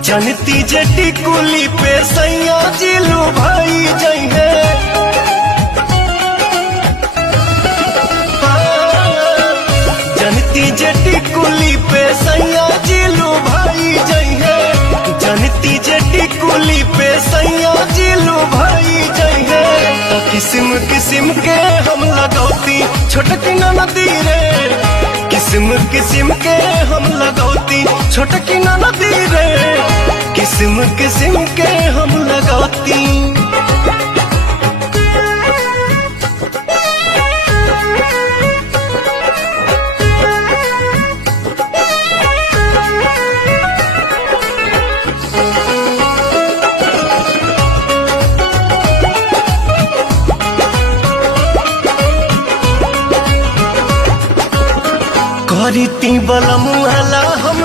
जनती जटी कुली पे सैया जिलू भाई जइहे। जनती जटी कुली पे सैया जिलू भाई जइहे। जनती जटी कुली पे सैया जिलू भाई जइहे। तो किस्म किस्म के हम लगौती छोटकी नदी रे। किस्म किस्म के हम लगौती छोटकी नदी रे। किस्म किस्म के हम लगौती। करीती बलमुहला हम